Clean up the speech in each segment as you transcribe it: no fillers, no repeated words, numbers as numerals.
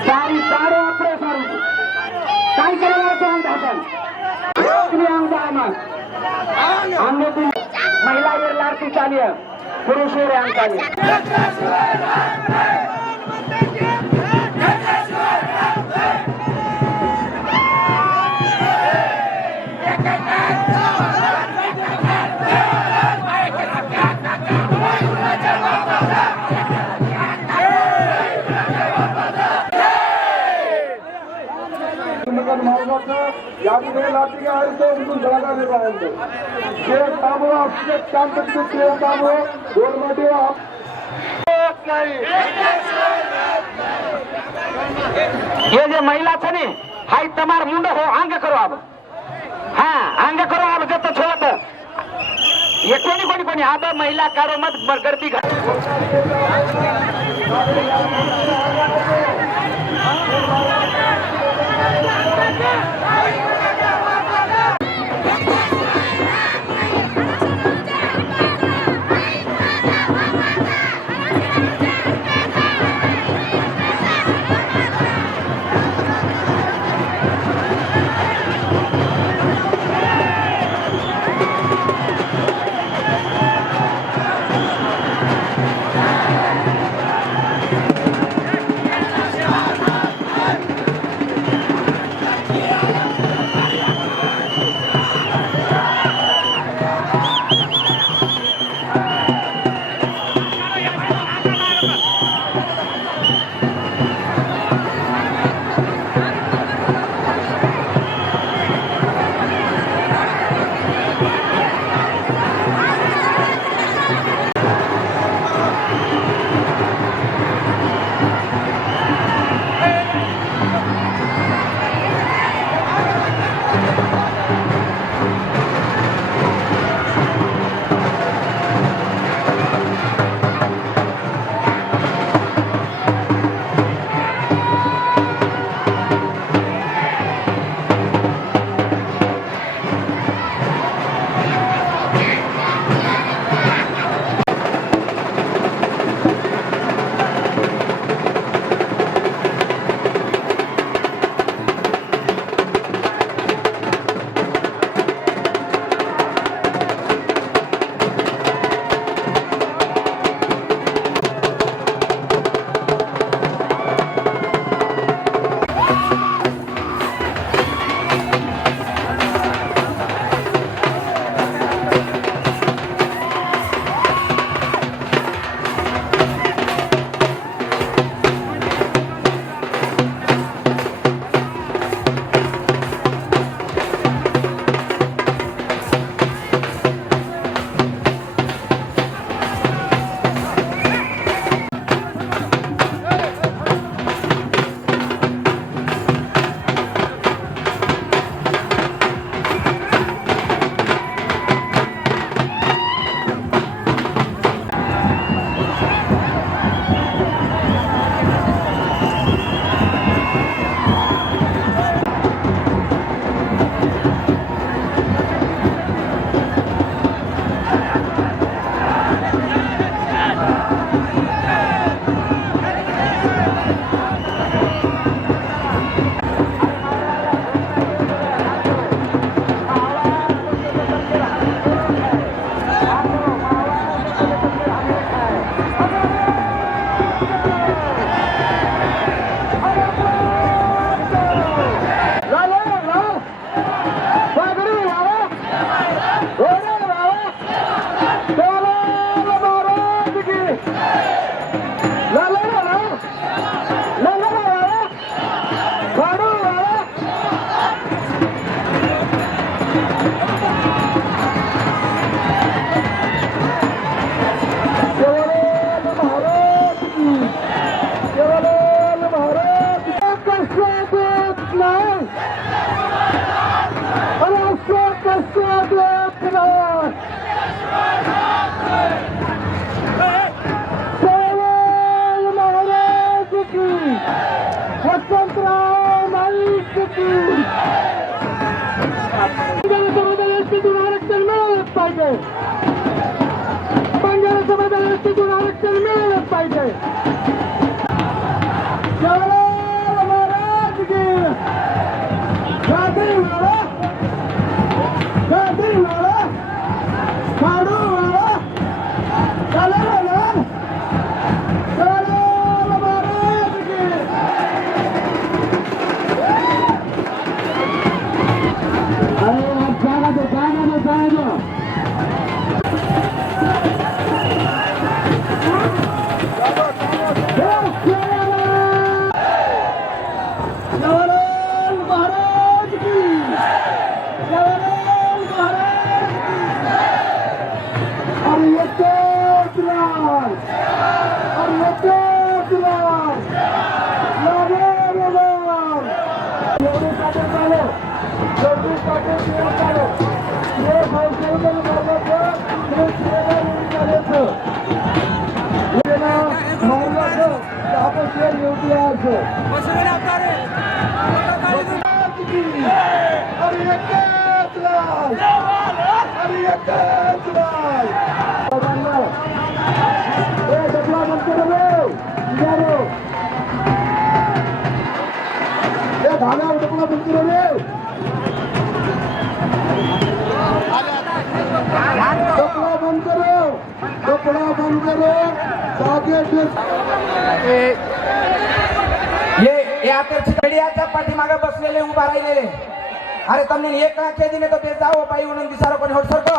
सारी सारे आपले सारू काय करायचं आपण महिला येर लाडकी चालिय पुरुष येर अंकाली ये जे महिला छे ने हाई तमार मुंड हो आंग करो अब हाँ आंग करो अब जब तो छोड़ ये कोनी कोनी कोनी अब महिला कारो मत गर्दी मीडियाच्या पाठीमागे बसलेले उभा राहिलेले अरे तमने एक लाख दिने तो ते जाओ पाई म्हणून दिसारो कोणी होत सरतो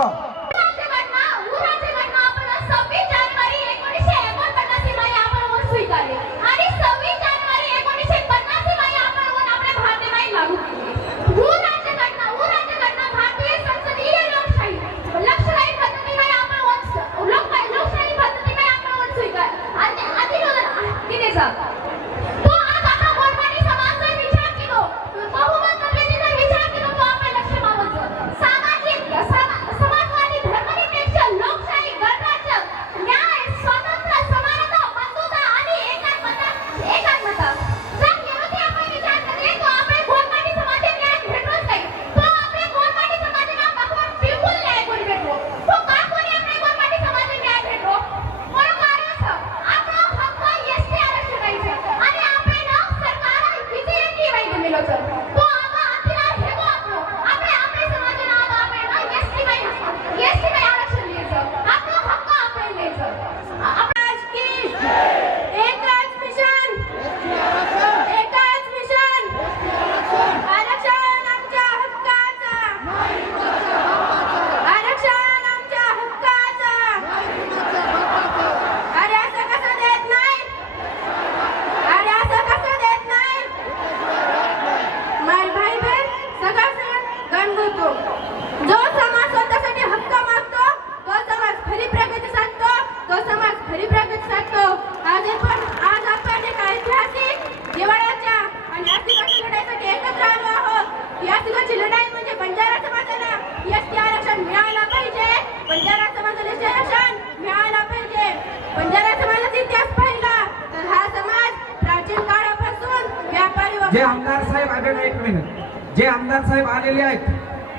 जे आमदार साहेब आले नाहीत जे आमदार साहेब आलेले आहेत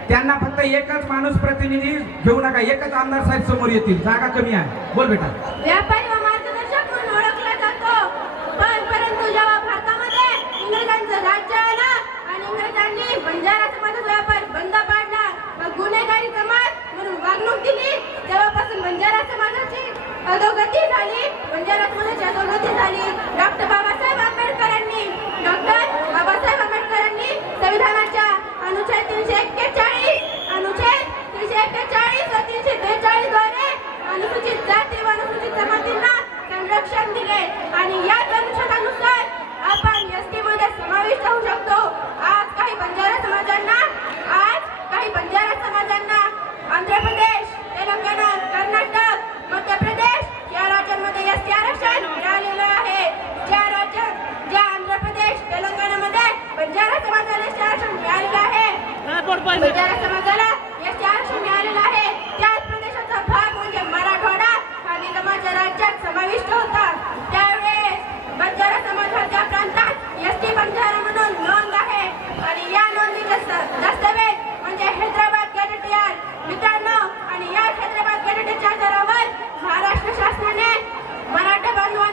त्यांना फक्त एकच माणूस प्रतिनिधी घेऊ नका एकच आमदार साहेब समोर येतील जागा कमी आहे बोल बेटा व्यापारी व मार्गदर्शक म्हणून ओळखला जातो परंतु जेव्हा भारतामध्ये इंग्रजांचं राज्य आलं आणि इंग्रजांनी बंजारा समाजाचा व्यापार बंद पाडला व गुन्हेगारी समाज म्हणून वागणूक दिली तेव्हापासून बंजारा समाजाची अधोगती झाली बंजारा समाजाची अधोगती झाली डॉक्टर बाबासाहेब आंबेडकरांनी संविधानाच्या अनुच्छेद 341 अनुच्छेद 341 व 342 द्वारे अनुसूचित जाती व अनुसूचित जमातींना संरक्षण दिले आणि या अनुच्छेदानुसार आपण एसटी मध्ये समाविष्ट होऊ शकतो आज काही बंजारा समाजांना आंध्र प्रदेश तेलंगणा कर्नाटक मध्य प्रदेश या राज्यांमध्ये एसटी आरक्षण मिळालेलं आहे ज्या आंध्र प्रदेश तेलंगणामध्ये बंजारा समाजाला एसटी आरक्षण मिळालेलं आहे बंजारा समाजाला एसटी आरक्षण मिळालेलं आहे त्याच प्रदेशाचा भाग म्हणजे मराठवाडा हा निगमाच्या राज्यात समाविष्ट होता त्यावेळेस बंजारा समाज हा त्या प्रांतात एसटी बंजारा म्हणून नोंद आहे आणि या नोंदीचे दस्तावेज म्हणजे हैदराबाद गॅजेटियर मित्रांनो आणि या हैदराबाद गॅजेटियरच्या आधारावर महाराष्ट्र शासनाने मराठा बांधवांना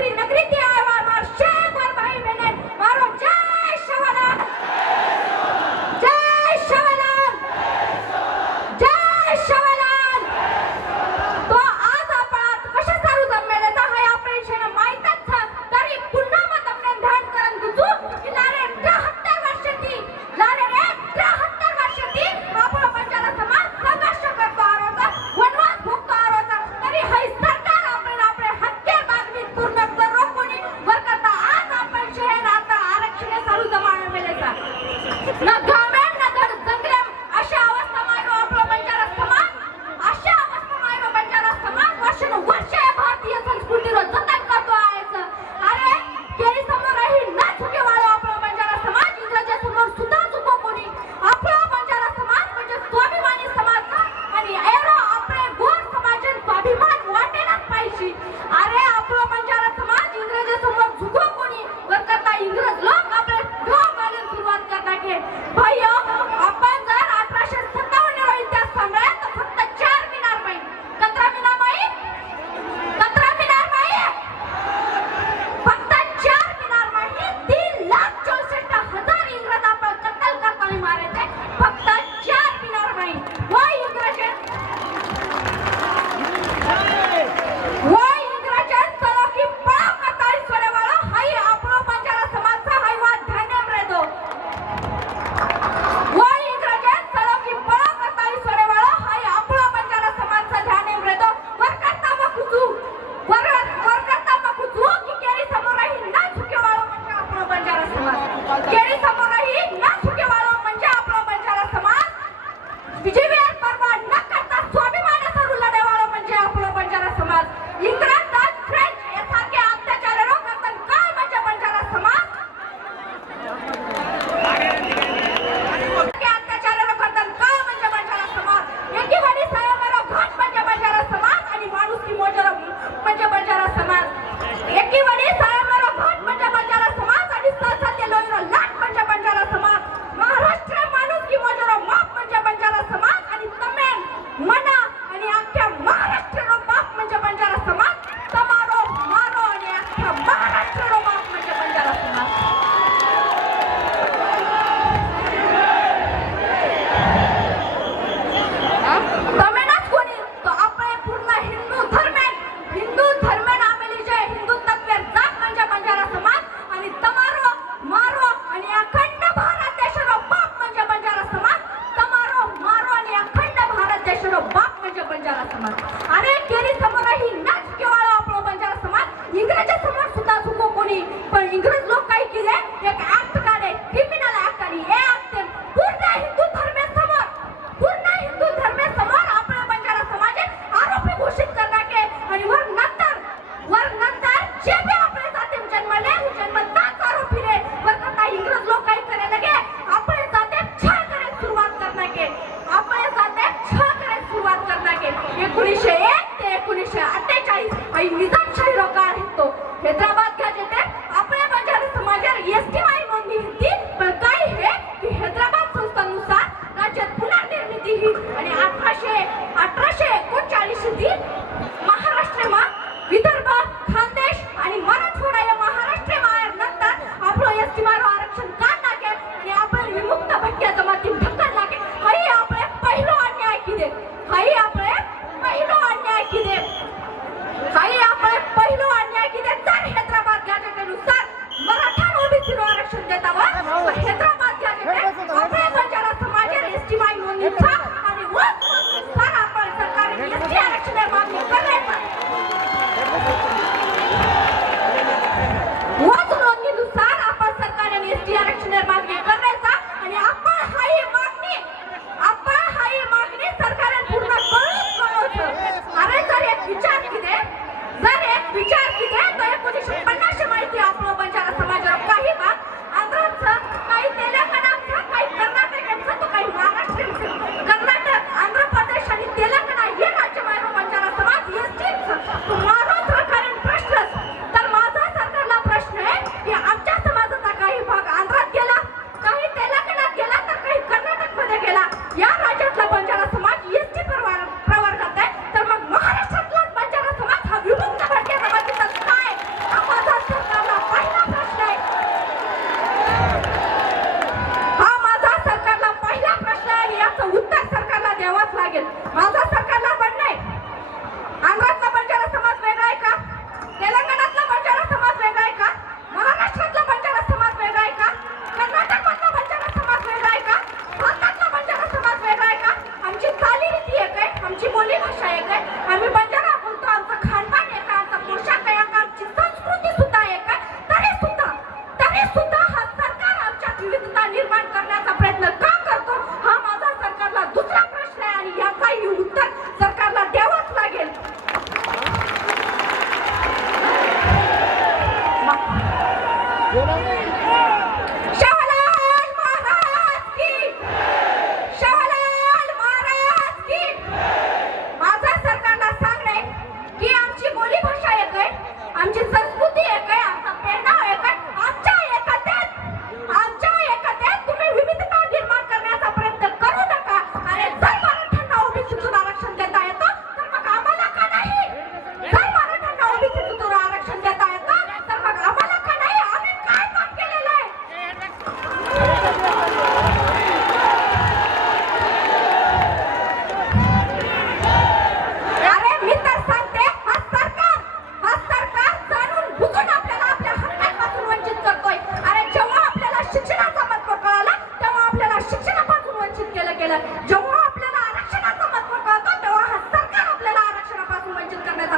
नगरी नगरी ती आवा मार शेखर भाई बहने मारो जय शिवलाल जय शिवलाल जय शिवलाल. तो आज आपण कशा सारू जमलेला हाय ऑपरेशन माहितच तरी पुन्हा मग आपण ध्यान करून गुजू की लारे 73 वर्षाची लारे 73 वर्षाची आपण बंजारा समाज संघर्ष करतो आरोचा वनवास भोगतो आरोचा तरी हाय सरकार आपण आपले हक्के मागणी पूर्ण करू कोणी वर करता आज आपण शहर आता आरक्षण सारू जमावलेला ना गामेन ना धड जंगले अशा अवस्था मायनो आपला बंजारा समाज अशा अवस्था मायनो बंजारा समाज वर्ष भारतीय संस्कृतीवर जतन करतो आहे. अरे केली समोर राही ना चुके वाळो आपला बंजारा समाज इंग्रजाच्या समोर सुद्धा चुको कोणी आपला बंजारा समाज म्हणजे स्वाभिमानी समाज आणि एरो आपले गोर समाजाचे स्वाभिमान वाटेलाच पाहिजे. अरे आपला बंजारा समाज इंग्रजाच्या समोर चुको कोणी वर करता इंग्रज लोक आपले ढोक घालून सुरुवात करता के भाईयो आपण जर 1857 रोजी त्या सम्राट फक्त 4 मिनार बाई 17 मिनार बाई 17 मिनार बाई फक्त 4 मिनार बाई 3,64,000 इंग्रज आपण कत्तल करताना मारे ते फक्त 4 मिनार बाई व इंग्रजां चलो की पळाव करताना सोडेवाळा हाई आपलो बंजारा समाजचा हाई वाद ध्यान रेदो व इंग्रजां चलो की पळाव करताना सोडेवाळा हाई आपलो बंजारा समाजचा ध्यान रेदो वर करता मकुजू की केरी समोर राही ना झुकेवाळो म्हणजे आपलो बंजारा समाज केरी समोर राही ना झुकेवाळो म्हणजे आपलो बंजारा समाज विजयवीर परवा न करता स्वाभिमानाचा लढेवाळो म्हणजे आपलो बंजारा समाज इंग्रज डच फ्रेंच यासारखे अत्याचारांना करतात काय म्हणजे बंजारा समाज अत्याचारांना करतात काय म्हणजे बंजारा समाज एकीवाडी साहेबांना घाट म्हणजे बंजारा समाज आणि माणुसकी मोजरा म्हणजे बंजारा समाज एकीवाडी साहेबांना घाट म्हणजे बंजारा समाज आणि सहसत्य लोईरो लाट म्हणजे बंजारा समाज महाराष्ट्र माणुसकी मोजरा माप म्हणजे बंजारा समाज आणि तमेन मना आणि अख्ख्या महाराष्ट्रનો बाप म्हणजे बंजारा समाज તમારો મારો અને અખ્ખા મહારાષ્ટ્રનો બાપ म्हणजे बंजारा समाज. तमेनाच कोणी तो આપણે પૂર્ણ हिंदू धर्मेन आमेली जे हिंदू तत्वे जात म्हणजे बंजारा समाज आणि તમારો મારો आणि अखंड भारत देशाનો बाप म्हणजे बंजारा समाज તમારો મારો आणि अखंड भारत देशाનો बाप म्हणजे बंजारा समाज. अरे केरी समोर ही नाच केवाळा आपला बंजारा समाज इंग्रजाच्या समोर सुद्धा चुको कोणी पण इंग्रज लोक काय केले एक ऍक्ट काढले क्रिमिनल ऍक्ट आणि हे ऍक्ट पूर्ण हिंदू धर्मेसमोर आपल्या बंजारा समाज आरोपी घोषित करना के आणि वर नंतर जे भी आपले जाते जन्मले जन्मताच आरोपी रे वर करता इंग्रज लोक काय करे लगे आपले जाते छळ करे सुरुवात करना के आपले जाते छळ करे सुरुवात करना के 1901 ते 1948 आई निजामशाही रोकार हितो हैदराबाद का जेते आपल्या बंजारा समाजावर एसटीआय नोंदणी होती पण काय हे की हैदराबाद संस्थानुसार राज्यात पुनर्निर्मिती ही आणि 1839 ती महाराष्ट्रमा विदर्भ खानदेश आणि मराठवाडा या महाराष्ट्रमा नंतर आपलो एसटीआर आरक्षण काढला के आणि आपण विमुक्त भटक्या जमाती ढकल लागे हाई आपले पहिलो अन्याय किदे हाई आपले पहिलो अन्याय किदे हाई आपले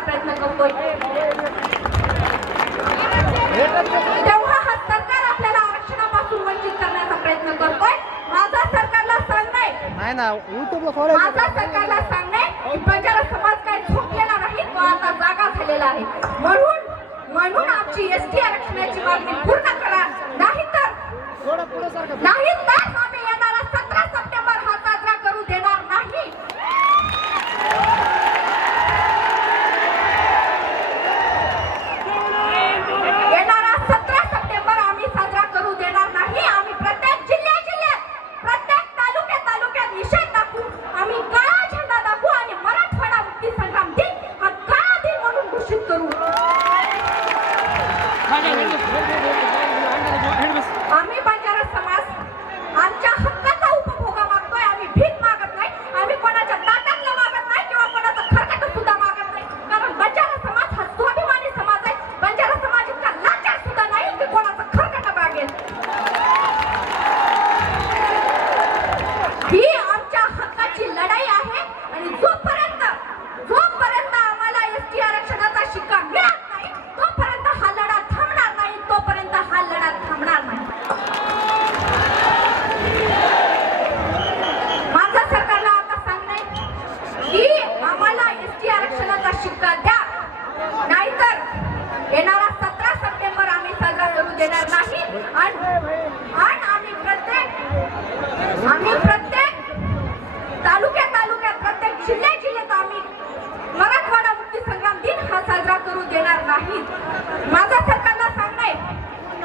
प्रयत्न करतोय तेव्हा हा सरकार आपल्याला आरक्षणापासून वंचित करण्याचा प्रयत्न करतोय. माझा सरकारला सांगणे माझा सरकारला सांगणे की बंजारा समाज काही झोपलेला नाही, तो आता जागा झालेला आहे. म्हणून आमची एसटी आरक्षणाची मागणी पूर्ण करा, नाहीतर आम्ही येणारा 17 सप्टेंबर हा साजरा करू देणार नाही. येणारा 17 सप्टेंबर आम्ही साजरा करू देणार नाही. आम्ही प्रत्येक जिल्ह्यात प्रत्येक तालुक्यात निषेध दाखवू, आम्ही काळा झेंडा दाखवू आणि मराठवाडा मुक्ती संग्राम दिन हा काळा दिन म्हणून घोषित करू. आम्ही बंजारा समाज आमच्या हक्काचा उपभोगा मागतोय. आम्ही भीक मागत नाही, आम्ही कोणाच्या ताटातलं मागत नाही किंवा कोणाचं खरकट सुद्धा मागत नाही. कारण बंजारा समाज हा स्वाभिमानी समाज आहे. बंजारा समाज इतका लाचार सुद्धा नाही की कोणाचं खरकट मागेल. ही आमच्या हक्काची लढाई आहे आणि जोपर्यंत आम्हाला एसटी आरक्षणाचा शिक्का मिळत नाही तोपर्यंत हा लढा थांबणार नाही, तोपर्यंत हा लढा थांबणार नाही. माझं सरकारला आता सांगणे की आम्हाला एसटी आरक्षणाचा शिक्का द्या, नाहीतर येणारा 17 सप्टेंबर आम्ही साजरा करू देणार नाही. आणि आम्ही प्रत्येक तालुक्यात प्रत्येक जिल्ह्यात आम्ही मराठवाडा मुक्ती संग्राम दिन हा साजरा करू देणार नाही. माझा सरकारला सांगणे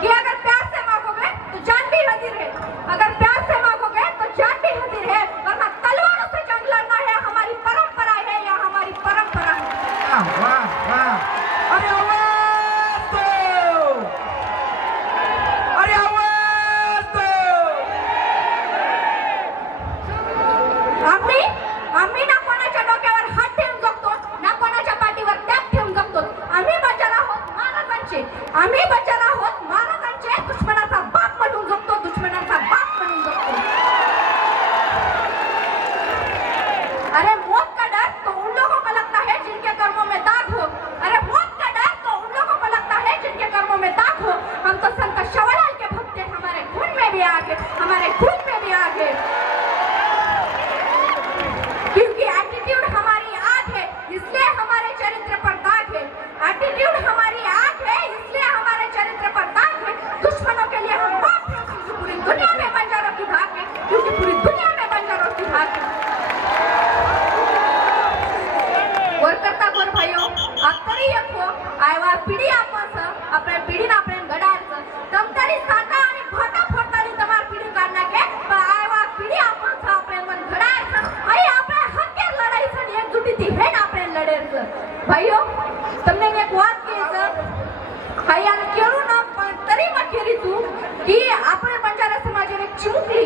कि अगर प्यार से मांगोगे तो जान भी हाजिर है, अगर प्यार से मांगोगे तो जान भी हाजिर है, वरना तलवारों से जंग लड़ना है हमारी परंपरा है, या हमारी परंपरा है. वाह वाह, अरे आवाज दो, अरे आवाज दो. आम्ही ना कोणाच्या डोक्यावर हात ठेवून जगतो, ना कोणाच्या पाठीवर टॅप ठेवून जगतो. आम्ही बंजारा आहोत महाराजांचे, दुश्मनाचा बाप म्हणून जगतो, दुश्मनाचा बाप म्हणून जगतो. अरे मौत का डर तो उन लोगों को लगता है जिनके कर्मों में दाग हो. अरे मौत का डर तो उन लोगों को लगता है जिनके कर्मों में दाग हो. हम तो संत शवलाल के भक्त हैं, हमारे खून में भी आग है, हमारे खून में भी आग है. क्योंकि एटीट्यूड हमारी आग है, इसलिए हमारे चरित्र पर दाग है. एटीट्यूड हमारी आग है, इसलिए हमारे चरित्र पर दाग है. दुश्मनों के लिए हम बाप हैं, क्योंकि पूरी दुनिया में बंजारों की धाक है, क्योंकि पूरी दुनिया में बंजारों की धाक है. वरकर्ता गोर भाइयों, आतरी यखो आयवा पिढी आपस आपल्या पिढीनं आपण घडायचं तमतारी साता आणि भाटा फोडतानी तमार पिढी काढना के पण आयवा पिढी आपस आपण मन घडायचं आई आपल्या हक्के लढाईचं एकजुटीती हे ना आपण लढायचं. भाइयों તમને એક વાત કહેશે ભાઈયાને કેળું ના પણ તરી માં કેલી તું की આપણે બંજારા સમાજને એક चिमुकली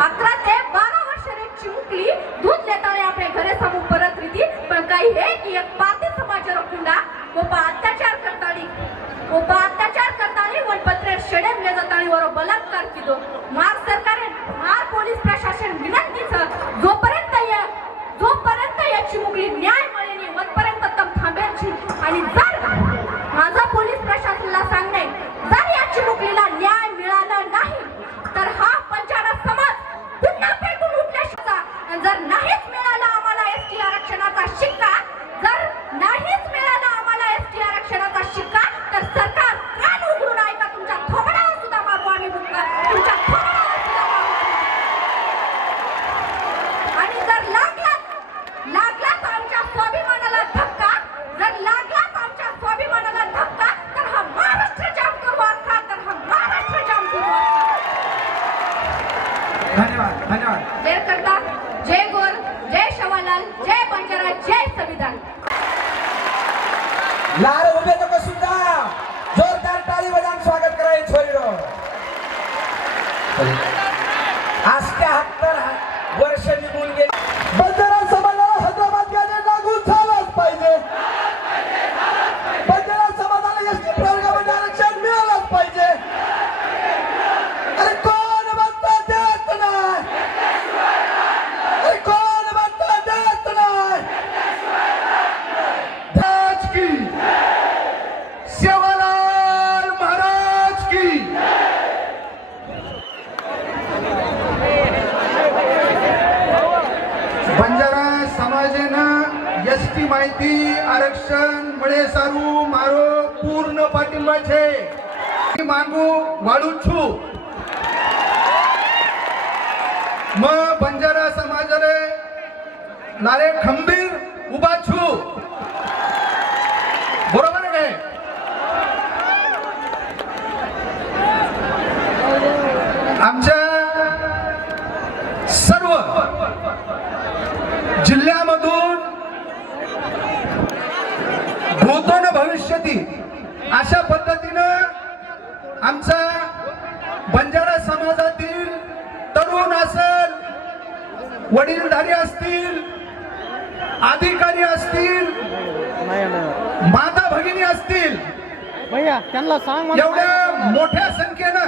11 ते 12 वर्षाने एक चिमुकली दूध लेताना આપણે ઘરે સામુ પરત રીતી પણ કઈ હે की एक पारधी समाजारो कुंडा ಒಬ್ಬ ಅತ್ಯಾಚಾರ करतानी वन पत्रे शेडेम ले जातानी वरो बलात्कार किदो. मार सरकारे मार पोलीस प्रशासन विनंतीचं जोपर्यंत या चिमुकली न्याय मिळेनी वरपर्यंत तम थांबेची. आणि जर माझा पोलीस प्रशासनाला सांगणे जर या चिमुकलीला न्याय मिळाला नाही तर हा बंजारा समाज पुन्हा पेटून उठल्याशिवाय. आणि जर नाहीच मिळाला आम्हाला एसटी आरक्षणाचा शिक्का, जर नाहीच मिळाला आम्हाला एसटी आरक्षणाचा शिक्का तर सरकार कान उघडून ऐका, तुमच्या थोबड्यावर सुद्धा मारू आम्ही मुक्का, तुमच्या थोबड्यावर सुद्धा मारू. आणि जर लागलाच आमच्या स्वाभिमानाला धक्का, जर लागलाच आमच्या स्वाभिमानाला धक्का तर हा महाराष्ट्र जाम करू अख्खा, तर हा महाराष्ट्र जाम करू अख्खा. धन्यवाद. जय करता, जय गोर, जय शवालाल, जय बंजारा, जय संविधान. लाल उभे लोक सुद्धा जोरदार टाळी वाजवून स्वागत करायचं छोरीरो. आजच्या 70 वर्ष निघून गेले. बंजारा समाजाला हैदराबाद गॅजेट लागू झालाच पाहिजे. बंजारा समाजाला एसटी प्रवर्गामध्ये आरक्षण मिळालंच पाहिजे. अरे कोण म्हणता देत नाही, अरे कोण म्हणता देत नाही. एसटी आरक्षण મળે સારું મારો પૂર્ણ પાઠિંબા છે માંગુ વાળું છું मैं बंजारा समाजाले लारे खंबीर उभा छू बरोबर आहे आमच्या सर्व जिल्ह्यामधून भूतो न भविष्यती अशा पद्धतीनं आमचा बंजारा समाजातील तरुण असेल वडीलधारी असतील अधिकारी असतील माता भगिनी असतील भैया त्यांना सांग मला एवढ्या मोठ्या संख्येनं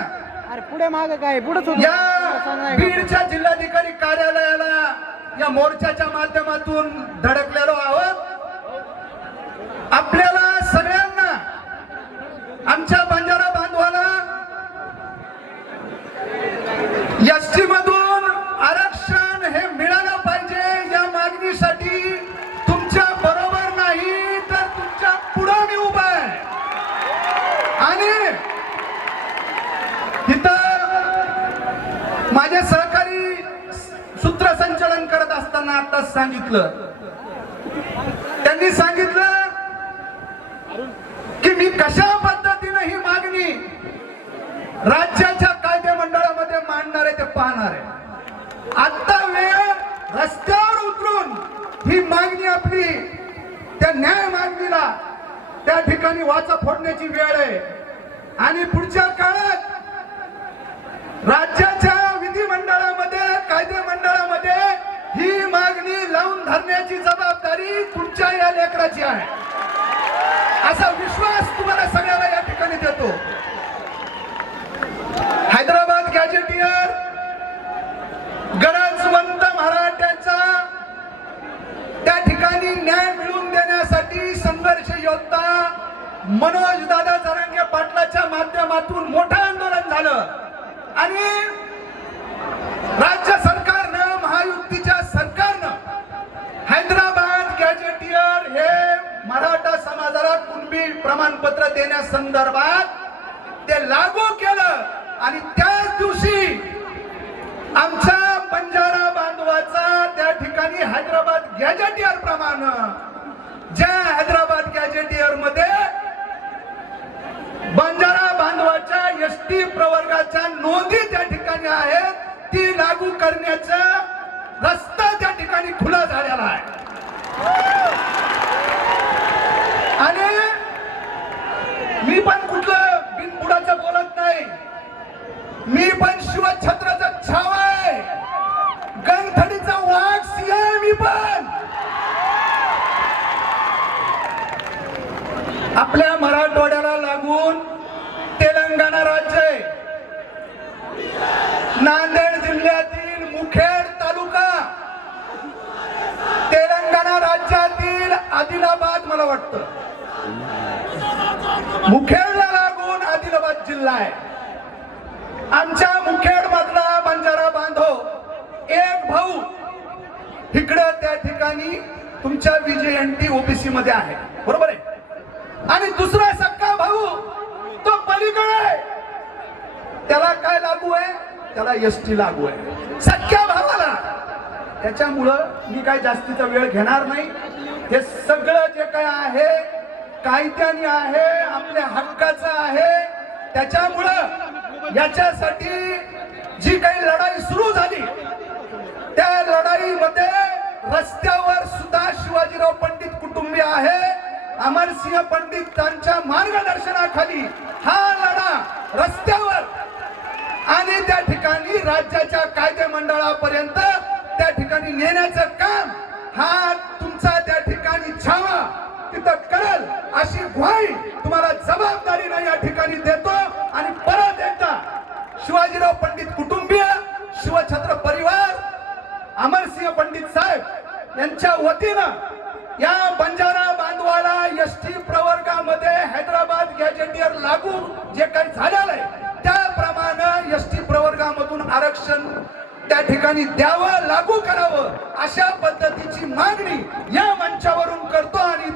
अरे पुढे माग काय पुढेच होतं. या सांग नाही का? बीडच्या जिल्हाधिकारी कार्यालयाला या मोर्चाच्या माध्यमातून धडकलेलो आहोत आपल्याला सगळ्यांना आमच्या बंजारा बांधवाला एसटी मधून आरक्षण हे मिळालं पाहिजे या मागणीसाठी तुमच्या बरोबर नाही तर तुमच्या पुढे मी उभा आहे आणि इथं माझे सहकारी सूत्रसंचालन करत असताना आताच सांगितलं त्यांनी सांगितलं की मी कशा पद्धतीने ही मागणी राज्याच्या कायदे मंडळामध्ये मांडणार आहे ते पाहणार आहे आता वेळ रस्त्यावर उतरून ही मागणी आपली त्या न्याय मागणीला त्या ठिकाणी वाचा फोडण्याची वेळ आहे आणि पुढच्या काळात राज्याच्या विधिमंडळामध्ये कायदे मंडळामध्ये ही मागणी लावून धरण्याची जबाबदारी तुमच्या या लेकराची आहे असा विश्वास तुम्हाला सगळ्याला या ठिकाणी देतो हैदराबाद गॅजेटियर गरजवंत मराठ्यांचा त्या ठिकाणी न्याय मिळवून देण्यासाठी संघर्ष योद्धा मनोज दादा जरांगे पाटलाच्या माध्यमातून मोठं आंदोलन झालं आणि राज्य सरकारनं महायुतीच्या सरकारनं हैदराबाद गॅजेटियर हे मराठा समाजाला कुणबी प्रमाणपत्र देण्यासंदर्भात ते लागू केलं आणि त्याच दिवशी आमच्या बंजारा बांधवाचा त्या ठिकाणी हैदराबाद गॅजेटियर प्रमाणे ज्या हैदराबाद गॅजेटियर मध्ये बंजारा बांधवाच्या एसटी प्रवर्गाच्या नोंदी त्या ठिकाणी आहेत ती लागू करण्याचा रस्ता त्या ठिकाणी खुला झालेला आहे आणि मी पण कुठलं बिनबुडाचं बोलत नाही मी पण शिवछत्राचा छावा आहे गणथडीचा वाघ सिंह आहे मी पण आपल्या मराठवाड्याला लागून तेलंगणा राज्य आहे नांदेड जिल्ह्यातील मुखेड तालुका तेलंगणा राज्यातील आदिलाबाद मला वाटतं मुखेडला लागून आदिलाबाद जिल्हा आहे आमच्या मुखेड मधला बंजारा बांधव एक भाऊ इकडे त्या ठिकाणी तुमच्या विजयंती ओबीसी मध्ये आहे बरोबर आहे आणि दुसरा सक्का भाऊ तो पलीकडे आहे त्याला काय लागू आहे त्याला एसटी लागू आहे सख्या भावाला त्याच्यामुळं मी काय जास्तीचा वेळ घेणार नाही हे सगळं जे काय आहे कायद्याने आहे आपल्या हक्काचं आहे त्याच्यामुळं याच्यासाठी जी काही लढाई सुरू झाली त्या लढाईमध्ये रस्त्यावर सुद्धा शिवाजीराव पंडित कुटुंबीय आहे अमरसिंह पंडितांच्या मार्गदर्शनाखाली हा लढा रस्त्यावर आणि त्या ठिकाणी राज्याच्या कायदे मंडळापर्यंत त्या ठिकाणी नेण्याचं काम हा तुमचा त्या ठिकाणी छावा तिथं करेल अशी ग्वाही तुम्हाला जबाबदारीने या ठिकाणी देतो आणि परत एकदा शिवाजीराव पंडित कुटुंबीय शिवछत्र परिवार अमरसिंह पंडित साहेब यांच्या वतीनं या बंजारा बांधवाला एसटी प्रवर्गामध्ये हैदराबाद गॅजेटियर लागू जे काही झालेलं आहे त्याप्रमाणे एसटी प्रवर्गामधून आरक्षण त्या ठिकाणी द्यावं लागू करावं अशा पद्धतीची मागणी या मंचावरून करतो आणि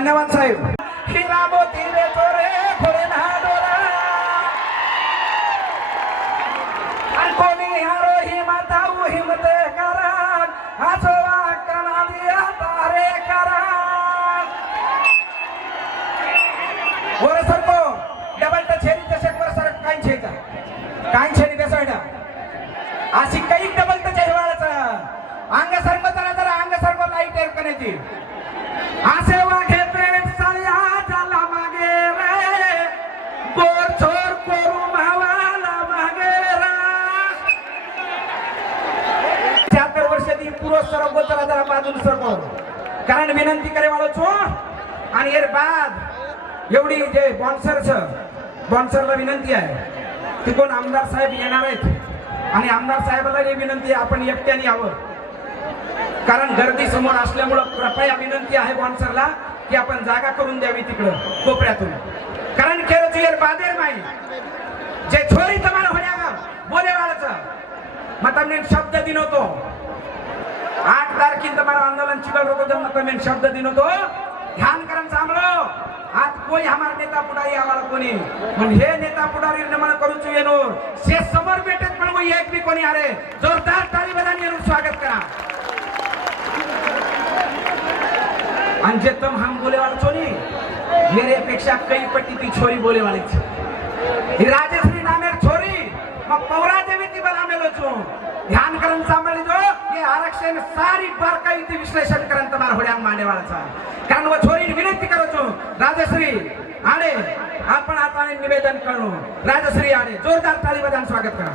धन्यवाद साहेब. हिरा मोती रे चोरे खोरे ना डोरा आणि कोणी हारो ही माता हिमत करा आसवा कना दिया तारे करा वर सरको डबल टचेरी तसे वर सर काइन छेरी बेसायडा अशी काही डबल टच हेवाळाचा अंग सरको जरा अंग सरको लाईट एअर कनेती आसे वाघे प्रेम साया झाला मागे रे गोर छोर कोरू भावाला मागे रे 76 वर्षाची पूर्व सरक बोलताना जरा बाजून सरको कारण विनंती करे वाळो छो आणि एर बाद एवढी जे बॉन्सरला विनंती आहे की कोण आमदार साहेब येणार आहेत आणि आमदार साहेबाला विनंती आहे आपण एकट्याने यावं कारण गर्दी समोर असल्यामुळं कृपया विनंती आहे बॉन्सरला की आपण जागा करून द्यावी तिकडं कोपऱ्यातून कारण खेळची बादेर माई जे छोरी तुम्हाला होण्या बोले वाळच मग તમને शब्द दिनोतो 8 तारखेला तुम्हाला आंदोलन चिकल रोको जब તમને शब्द दिनोतो ध्यान करून सांभाळो आज कोई हमारा नेता पुढारी आम्हाला कोणी पण हे नेता पुढारी नमन करूच येणोर से समोर भेटत पण वो एक भी कोणी आरे जोरदार ताली बजावून येणूर स्वागत करा अंजेतम हम बोले वाले छोरी मेरे पेक्षा कई पट्टी ती छोरी बोले वाली थी राजश्री नामेर छोरी मग पौरा देवी ती बना मेलो छो ध्यान करन सांभाळी जो ये आरक्षण सारी बारकाई ती विश्लेषण करन तुम्हारा होड्या मांडे वाला था कारण वो छोरी विनंती करो छो राजश्री आडे आपण आता निवेदन करो राजश्री आडे जोरदार ताली बजावून स्वागत करा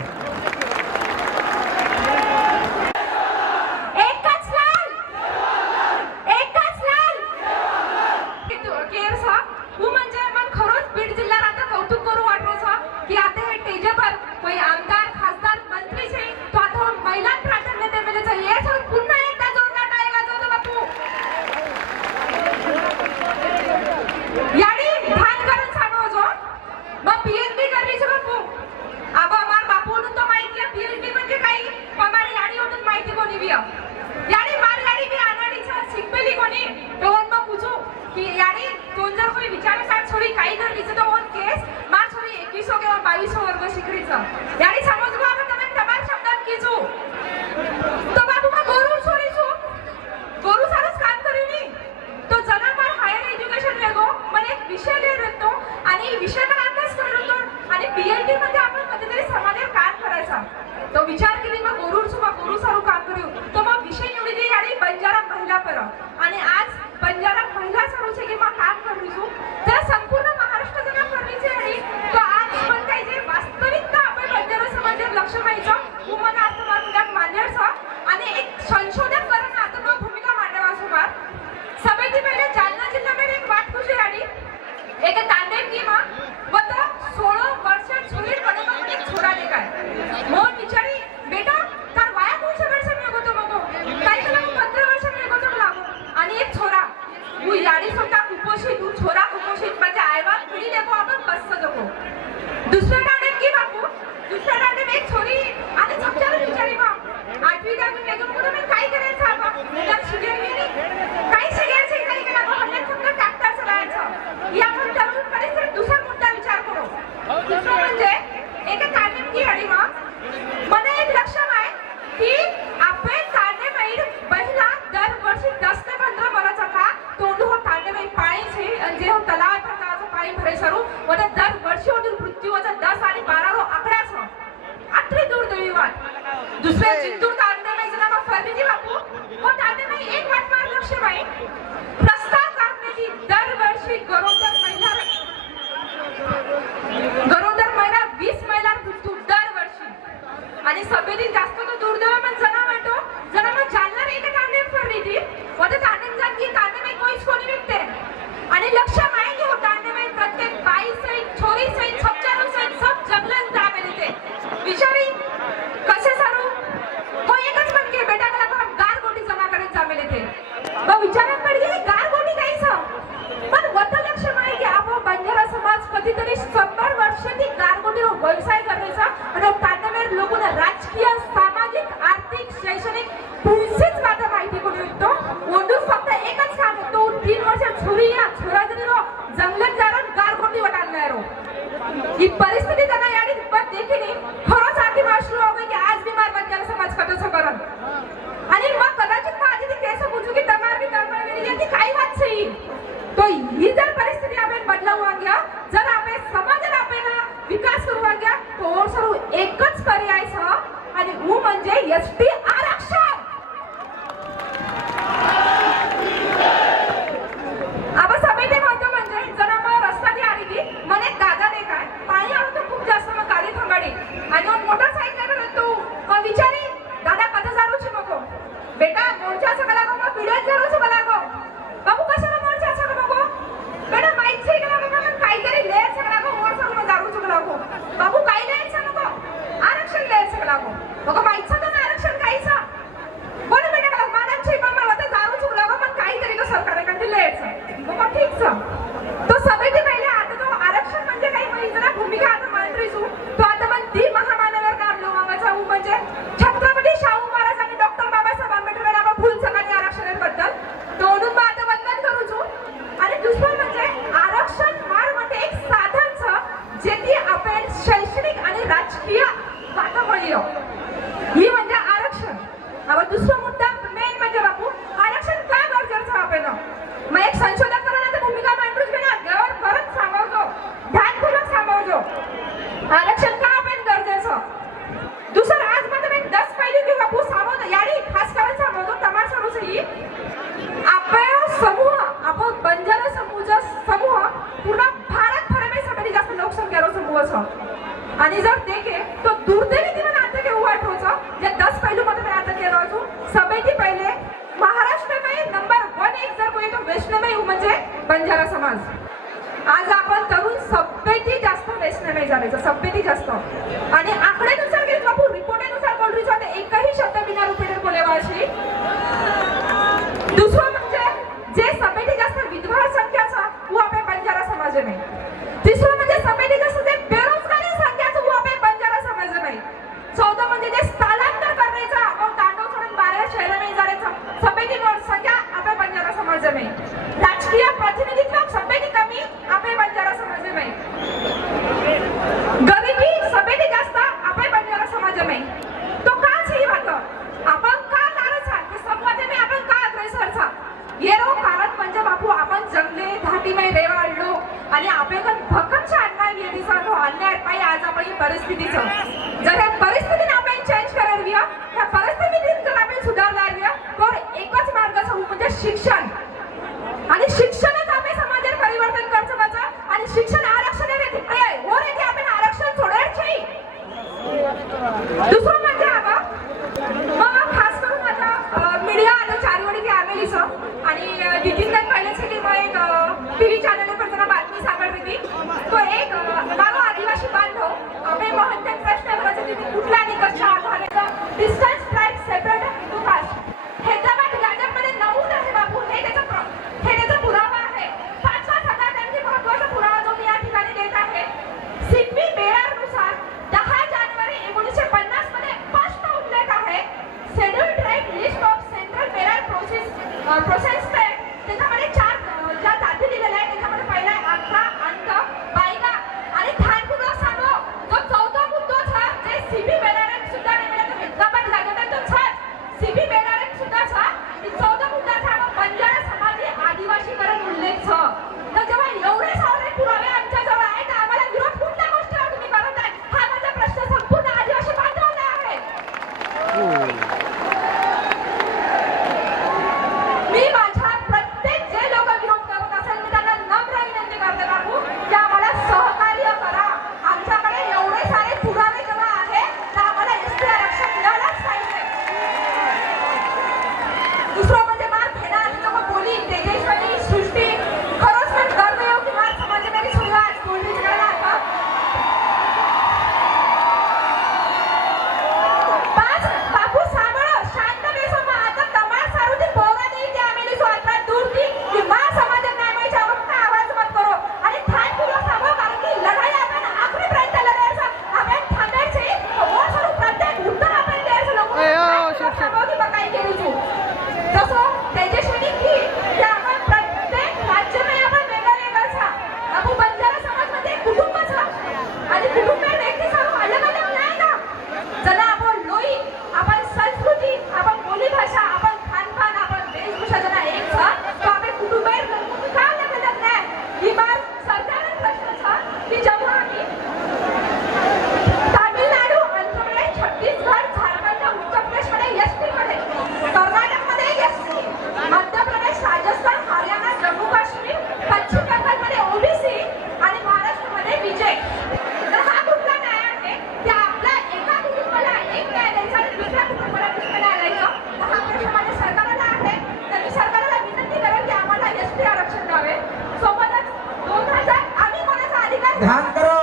तुळशीच माझं माहिती कोणी विकतो ओंडूस फक्त एकच काम तो 3 वर्ष छुरी या और दुसरा मुद्दा मेन म्हणजे बापू आरक्षण का गरजेचं आपण मग एक संशोधक करण्याची भूमिका मांडूच बिना गवर परत सांभाळतो ध्यानपूर्वक सांभाळतो आरक्षण का आपण गरजेचं दुसरं आज मध्ये मी 10 पहिली की बापू सांभाळतो यारी खास करून सांभाळतो तमार सरूसही आपण समूह आपण बंजारा समूह पूर्ण भारत भर में सबसे जास्त लोकसंख्यारो समूह छ आणि जर देखे तो दुर्दैवी जीवन आता के वाट होचा जे 10 पहलू मध्ये मैं आता के रहू सबैती पहिले महाराष्ट्र में नंबर 1 एक जर कोई तो वैष्णव म्हणजे बंजारा समाज आज आपण तरुण सबैती जास्त वैष्णव झाले सबैती जास्त आणि आकडेनुसार की बापू रिपोर्टनुसार बोल रही होते एकही शब्द बिना रुपये बोलेवाशी दुसरं म्हणजे जे सबैती जास्त विधवा संख्याचा वो आपल्या बंजारा समाज में तिसरं म्हणजे सबैती जास्त जे बेरोजगारी संख्याचा वो आपल्या बंजारा समाज में चौथं म्हणजे जे स्थलांतर करण्याचा आपण तांडव सोडून बाहेर शहरामध्ये जाण्याचा सबैती संख्या आपल्या बंजारा समाज में राजकीय प्रतिनिधित्व सबैती कमी आपल्या बंजारा समाज में गरिबी सबैती जास्त आपल्या बंजारा समाज में तो का सही बात आपण का नाराज आहात ते संवाद में आपण का अग्रेसर छा येरो कारण म्हणजे बापू आपण जंगले घाटीमध्ये रेवाळलो आणि आपल्याकडे भक्कमचा अन्याय येदिसानो अन्याय पायी आज आपण ही परिस्थितीचं जर या परिस्थितीने आपण चेंज करावी या परिस्थितीने जर आपण सुधारलावी तर एकच मार्ग असतो म्हणजे शिक्षण आणि शिक्षणच आपण समाजात परिवर्तन करण्याचं आणि शिक्षण आरक्षण आहे हो रे आपण आरक्षण सोडायचे दुसरं म्हणजे आता मग खास करून आता मीडिया आणि चारवडी की आमेलीचं आणि दिदींना पहिल्यासाठी मग एक टीव्ही चॅनल पर त्यांना बातमी सांगत होती तो एक मानो आदिवासी बांधव आपले महत्त्वाचे प्रश्न म्हणजे तुम्ही कुठल्या आणि कशा आधाराचा distance flight separate to cost Hyderabad गाजरमध्ये नमूद आहे बापू हे त्याचा पुरावा आहे 5-5 हजार त्यांचे महत्त्वाचा पुरावा जो मी या ठिकाणी देत आहे सिडनी बेरारनुसार 10 जानेवारी 1950 मध्ये स्पष्ट उल्लेख आहे schedule tribe list of central Berar process त्याच्यामध्ये 4 ज्या जाती दिलेल्या आहेत त्याच्यामध्ये पहिला आहे आखा अंत बायगा आणि ध्यानपूर्वक सांगो जो चौथा मुद्दा था जे सीबी बेरार सुद्धा नेमला तो हैदराबाद लागत तो था सीबी बेरार सुद्धा था ती चौथा मुद्दा था बंजारा समाज आदिवासीकरण उल्लेख छ तर जेव्हा एवढे सारे पुरावे आमच्या जवळ आहेत तर आम्हाला विरोध कुठल्या गोष्टीवर तुम्ही करत आहे हा माझा प्रश्न संपूर्ण आदिवासी बांधवांना आहे मी माझ्या प्रत्येक जे लोक विरोध करत असेल मी त्यांना नम्र विनंती करते बाबू की आम्हाला सहकार्य करा आमच्याकडे एवढे सारे पुरावे जेव्हा आहे तर आम्हाला एसटी आरक्षण मिळालंच पाहिजे दुसरं म्हणजे मार घेणार लोक बोली तेजस्वी सृष्टी खरंच पण गर्वयोग की मार समाजामध्ये सुरुवात बोलली करायला आता 5 बापू सांभाळो शांत बेसो मग आता तमार सारूती पोगा देईल ते आम्ही स्वातंत्र्य दूर दी की मा समाजात न्यायाच्या वक्ता आवाज मत करो आणि ठाणपूर्वक सांगो कारण की लढाई आपण आखरीपर्यंत लढायचं आपण थांबायचे हो सर प्रत्येक उत्तर आपण द्यायचं लोक सांगो की काय केली तू जसं तेजस्वी की ते आपण प्रत्येक राज्यामध्ये आपण वेगळा छा बापू बंजारा समाजमध्ये कुटुंबाचा आणि कुटुंबात व्यक्ती सर्व अलग अलग नाही का जर आपण लोई आपण संस्कृती आपण बोली भाषा आपण खानपान आपण वेशभूषा जरा एक छा तो आपण कुटुंबात का अलग अलग नाही ही बात सरकारने प्रश्न छा की जेव्हा आम्ही तामिळनाडू आंध्र प्रदेश छत्तीसगड झारखंड उत्तर प्रदेशमध्ये एसटी मध्ये कर्नाटकमध्ये एसटी मध्य प्रदेश राजस्थान हरियाणा जम्मू काश्मीर पश्चिम बंगालमध्ये ओबीसी आणि महाराष्ट्रामध्ये विजय तर हा कुठला न्याय आहे की आपल्या एका कुटुंबाला एक न्याय द्यायचा आणि दुसऱ्या कुटुंबाला दुसरा न्याय द्यायचा तर हा प्रश्न माझ्या सरकारला आहे तर मी सरकारला विनंती करेन की आम्हाला एसटी आरक्षण द्यावे सोबतच 2000 आम्ही कोणाचा अधिकार ध्यान करो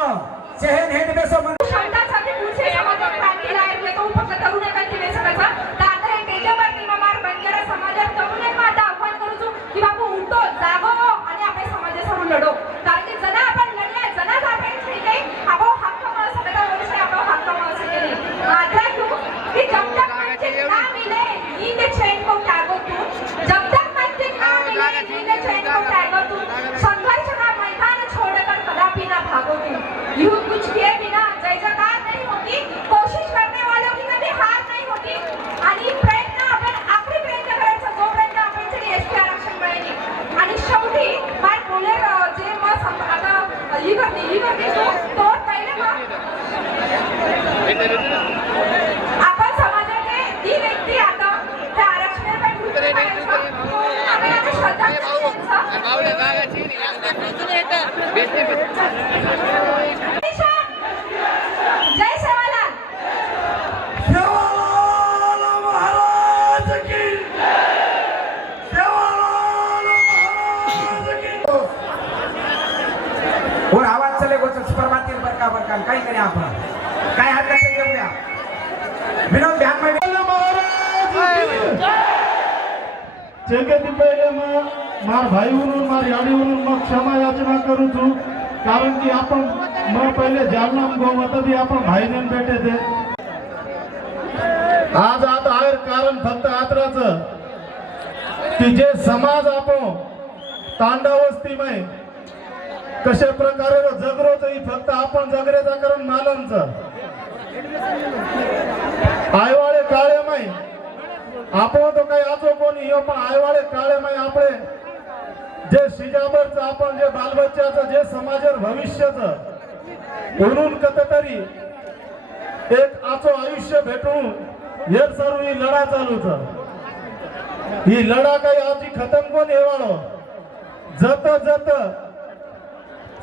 चेहन हेड बेसो शब्दासाठी पुढचे समाजात क्रांती आहे तो फक्त तरुण एकांची वेसनाचा तर आता हे त्याच्यावरती मार बंजारा समाजात तरुण एक आता आव्हान करूचो की बापू उठो जागो आणि आपल्या समाजासमोर लढो कारण की जना आपण लढल्या जनाच आपण ठीक आहे आपण हक्क मला सगळ्या वर्षी आपण हक्क मला सगळे आग्रह तू की जब तक मंजिल ना मिले नींद चैन को त्यागो तू जब तक मंजिल ना मिले नींद चैन को त्यागो तू संघर्ष का मैदान छोड़कर कदापि ना भागो तू यूं कुछ किए बिना जय जयकार नहीं होती कोशिश करने वालों की कभी हार नहीं होती आणि प्रयत्न महाराज की सेवालाल महाराज की और आवाज चले गोच स्पर्मातील बरका काही काही आपण काय हरकत नाही घेऊया विनोद ध्यान में जगती पहिले मार भाई म्हणून मार याडी म्हणून मग क्षमा याचना करू तू कारण की आपण मग पहिले जालनाम गोवत बी आपण भाईने भेटे ते आज आता आहे कारण फक्त आत्राच की जे समाज आपण तांडावस्ती में कशा प्रकारे जगरो तरी फक्त आपण जगरेचा कारण मालमच आयवाळे काळे माई आपण तो काही आचो कोणी हो पण आयवाळे काळे माई आपले जे शिजाबरच आपण जे बालबच्चाचं जे समाजर भविष्याचं म्हणून कततरी एक आचो आयुष्य भेटून हे सर्व ही लढा चालूच ही लढा काही आजी खतम कोण हेवाळो जत जत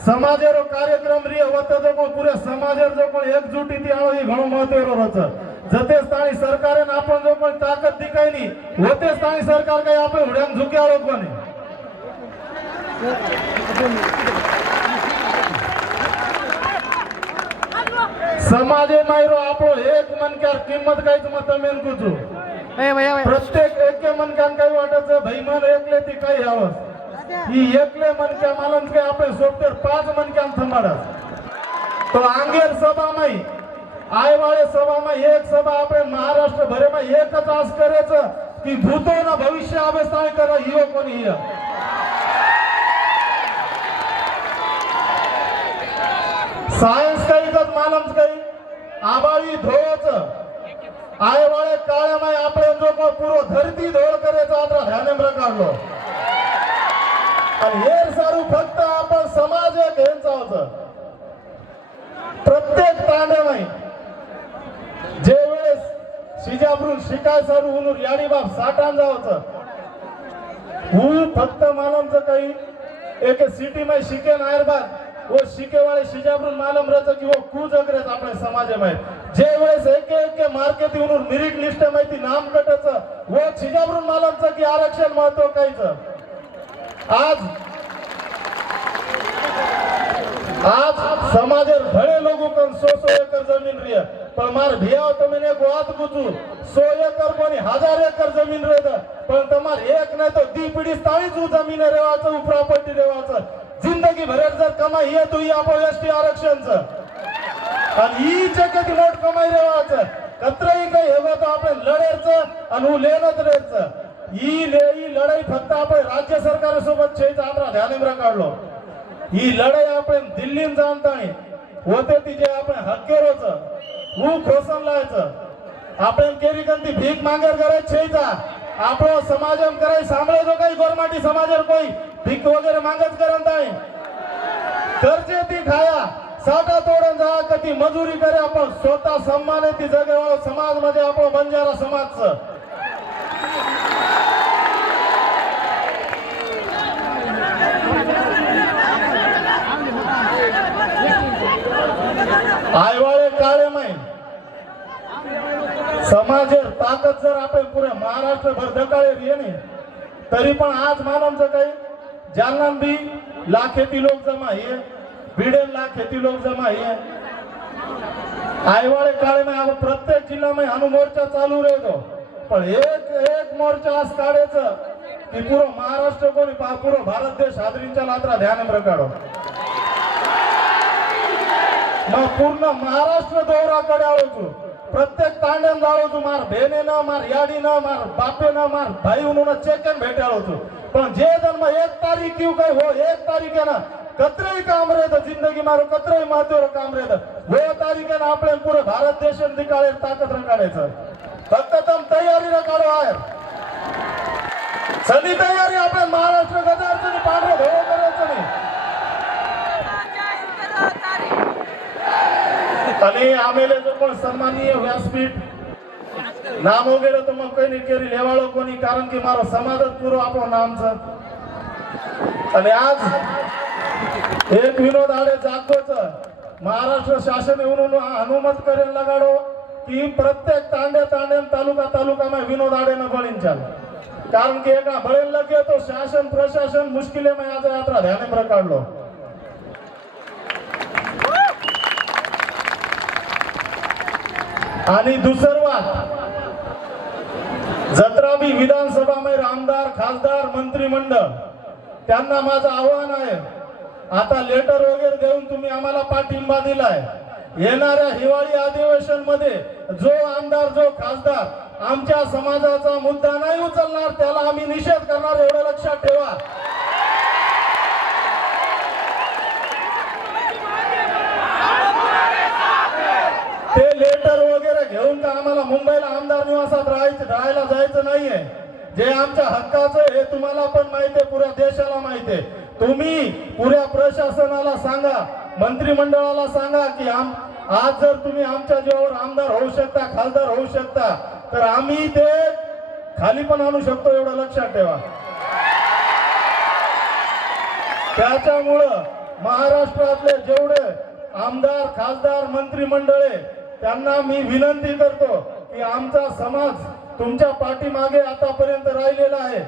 समाजेरो कार्यक्रम रे होत जो कोण पुरे समाजेर जो कोण एकजुटीती आलो ही घणो महत्त्वरो रच जते स्थानी सरकारे आपण जो कोण ताकद दिखायनी होते स्थानी सरकार काही आपण हुड्यान झुक्याळो कोणी समाजे मायरो आपो एक मनक्यार किंमत काहीच मत मेन कुचू प्रत्येक एक मनक्यान काही वाटत भाई मन एकले ती काही हवं ही एकले मनक्या मालन के आपण सोबतर 5 मनक्यान थंबाडा तो आंगेर सभा माई आयवाळे सभा माई एक सभा आपण महाराष्ट्र भरे माई एकच आस करायचं की भूतो ना भविष्य अवस्था करा हियो कोणी हिय सायन्स काही कच मालमच काही आबाळी धोच आयवाळे काळे माई आपण जो कोण पुरो धरती धोळ करायचा आता ध्यानेम्र काढलो आणि हे सारू फक्त आपण समाज एक यांचा होतं प्रत्येक तांड्यामाई जे वेळेस शिजाबरून शिकाय सारू उनूर याडी बाप साठान जावचं हू फक्त मालमचं काही एक सिटी माई शिकेन आयरबाद वो शिकेवाळे शिजाबरून मालम रच की वो खूज अग्रेच आपल्या समाजामाई जे वेळेस एक एक मार्केट उनूर मेरिट लिस्ट माहिती नाम कटच वो शिजाबरून मालमचं की आरक्षण महत्व काहीच आज समाजेर घणे लोगों को 100 एकड़ जमीन रही पण मार भियाव तो मैंने गोत गुचू 100 एकड़ कोनी 1000 एकड़ जमीन रहे पण तमार एक नहीं तो दी पीढ़ी ताळीच जमीन रेवाचं प्रॉपर्टी रेवाचं जिंदगी भरेर जर कमाई है तो ही आपो एसटी आरक्षणचं आणि ही जगत मोठ कमाई रेवाचं कत्रही काही हवं तो आपण लढेरचं आणि लेनच रेचं ही लढाई फक्त आपण राज्य सरकारासोबत छेच आमरा ध्यानेम्र काढलो ही लढाई आपण दिल्लीन जाणतानी होते ती जे आपण हक्केरोच हू खोसन लायचं आपण केरी कंती भीक मागेर कराय छेचा आपलो समाजम कराय सांभळे जो काही गोरमाटी समाजर कोई भीक वगैरे मागच करत आहे कर्जे ती खाया साठा तोडून जा कधी मजुरी करे आपण स्वतः सन्माने ती जगेवाळो समाज मध्ये आपण बंजारा समाजचं आयवाळे काळे माई समाजेर ताकद जर आपण पुरे महाराष्ट्रभर दकाळे येणे तरी पण आज मानवचं काही जालना बी लाखेती लोक जमा आहे भिडेन लाखेती लोक जमा आहे आयवाळे काळे में अब प्रत्येक जिल्हा में हानु मोर्चा चालू रहेतो पण एक मोर्चा आज काढायचं की पुरो महाराष्ट्र कोणी पुरो भारत देश हादरींच्या लात्रा ध्यानेम्र काढो मग पूर्ण महाराष्ट्र दौराकडे आलो तू प्रत्येक तांड्यान जाळो तू मार बहिणीनं मार याडीनं मार बापेनं मार भाई म्हणून चेकन भेटाळो तू पण जे जन्म 1 तारीख क्यों काही हो 1 तारीख आहे ना कतरही काम रेत जिंदगी मारो कतरही महत्व काम रेत वो तारीख आहे ना आपले पुरे भारत देश दिकाळे ताकद काढायचं फक्त तम तयारी काढो आहे सगळी तयारी आपण महाराष्ट्र गजारचं पांढरं धोळ करायचं नाही आणि आमेले जो पण सन्माननीय व्यासपीठ नाम वगैरे तो मग काही केरी लेवाळो कोणी कारण की मारो समाजच पुरो आपण नामचं आणि आज एक विनोद आडे जागोच महाराष्ट्र शासन येऊन अनुमत करेल लगाडो की प्रत्येक तांडे तालुका तालुका में विनोद आड़े न बळीन चल कारण की एका बळीन लगे तो शासन प्रशासन मुश्किले में आज यात्रा ध्यान में काढलो आणि दुसरं वाद जत्रा भी विधानसभा में आमदार खासदार मंत्रिमंडळ त्यांना माझं आव्हान आहे आता लेटर वगैरे देऊन तुम्ही आम्हाला पाठिंबा दिलाय येणाऱ्या हिवाळी अधिवेशन मध्ये जो आमदार जो खासदार आमच्या समाजाचा मुद्दा नाही उचलणार त्याला आम्ही निषेध करणार एवढं लक्षात ठेवा ते लेटर वगैरे घेऊन का आम्हाला मुंबईला आमदार निवासात राहायला जायचं नाहीये जे आमच्या हक्काचं हे तुम्हाला पण माहिती आहे पुऱ्या देशाला माहिती आहे तुम्ही पुऱ्या प्रशासनाला सांगा मंत्रिमंडळाला सांगा की आज जर तुम्ही आमच्या जीवावर आमदार होऊ शकता खासदार होऊ शकता तर आम्ही ते खाली पण आणू शकतो एवढं लक्षात ठेवा त्याच्यामुळं महाराष्ट्रातले जेवढे आमदार खासदार मंत्रिमंडळे त्यांना मी विनंती करतो की आमचा समाज तुमच्या पाठीमागे आतापर्यंत राहिलेला आहे